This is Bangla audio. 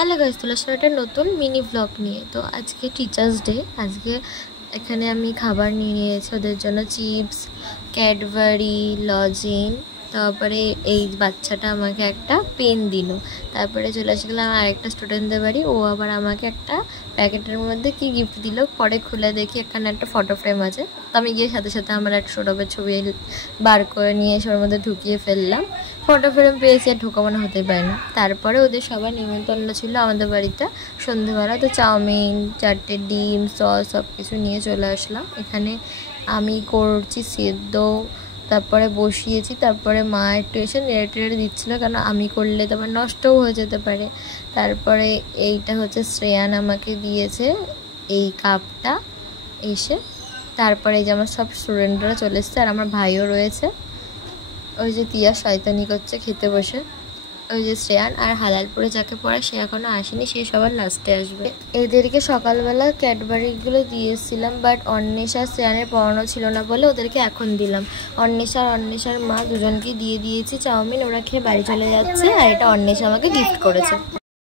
হ্যালো গাইস, চলে আসলাম একটা নতুন মিনি ব্লগ নিয়ে। তো আজকে টিচার্স ডে। আজকে এখানে আমি খাবার নিয়ে নিয়েছি ওদের জন্য, চিপস, ক্যাডবারি, লজেন। তারপরে এই বাচ্চাটা আমাকে একটা পেন দিল। তারপরে চলে আসলাম আরেকটা স্টুডেন্টদের বাড়ি, ও আবার আমাকে একটা প্যাকেটের মধ্যে কি গিফট দিল। পরে খুলে দেখি এখানে একটা ফটো ফ্রেম আছে। তো আমি গিয়ে সাথে সাথে আমার একটা সৌরভের ছবি বার করে নিয়ে এসে ওর মধ্যে ঢুকিয়ে ফেললাম। ফটো ফ্রেম পেয়েছি, আর ঢোকানো হতে পারে না। তারপরে ওদের সবার নিমন্ত্রণ ছিল আমাদের বাড়িতে সন্ধ্যেবেলা। তো চাউমিন, 4টে ডিম, সস সব কিছু নিয়ে চলে আসলাম। এখানে আমি করছি সেদ্ধ, তারপরে বসিয়েছি। তারপরে মা একটু এসে নেড়ে টেড়ে দিচ্ছিলো, কেন আমি করলে তারপর নষ্টও হয়ে যেতে পারে। তারপরে এইটা হচ্ছে শ্রেয়ান আমাকে দিয়েছে এই কাপটা এসে। তারপরে এই যে আমার সব স্টুডেন্টরা চলে এসছে, আর আমার ভাইও রয়েছে। ওই যে তিয়া শয়তানি করছে খেতে বসে। ওই যে শ্রেয়ান আর হালালপুরে যাকে পড়ে সে এখনো আসেনি, সে সবার লাস্টে আসবে। এদেরকে সকালবেলা ক্যাডবারিগুলো দিয়েছিলাম, বাট অন্বেষা শ্রেয়ানের পড়ানো ছিল না বলে ওদেরকে এখন দিলাম। অন্বেষার মা দুজনকে দিয়ে দিয়েছি চাউমিন, ওরা খেয়ে বাড়ি চলে যাচ্ছে। আর এটা অন্বেষা আমাকে গিফট করেছে।